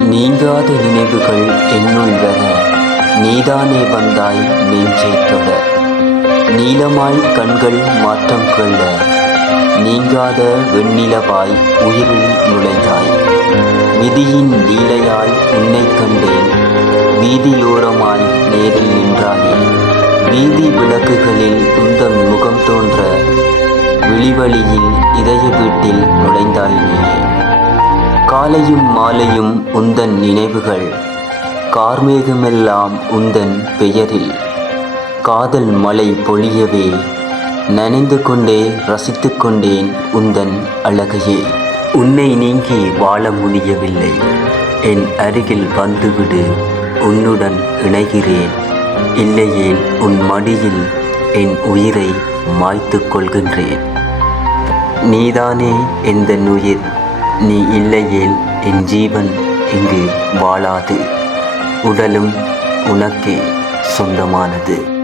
நீங்காத நினைவுகள் என்னுள் வர நீதானே வந்தாய் நெஞ்சை தொட. நீலமாய் கண்கள் மாற்றம் கொள்ள நீங்காத வெண்ணிலவாய் உயிரில் நுழைந்தாய். விதியின் லீலையாய் உன்னைக் கண்டேன் வீதியோரமாய் நேரில் நின்றாயே. வீதி விளக்குகளில் உந்தன் முகம் தோன்ற விழிவழியில் இதய வீட்டில் நுழைந்தாய் நீயே. காலையும் மாலையும் உந்தன் நினைவுகள் கார்மேகமெல்லாம் உந்தன் பெயரில். காதல் மலை பொழியவே நனைந்து கொண்டே ரசித்து கொண்டேன் உந்தன் அழகையே. உன்னை நீங்கி வாழ முடியவில்லை என் அருகில் வந்துவிடு உன்னுடன் இணைகிறேன். இல்லையேல் உன் மடியில் என் உயிரை மாய்த்துக் கொள்கின்றேன். நீதானே எந்த உயிர் நீ இல்லையேல் என் ஜீவன் இங்கு வாழாது. உடலும் உனக்கே சொந்தமானது.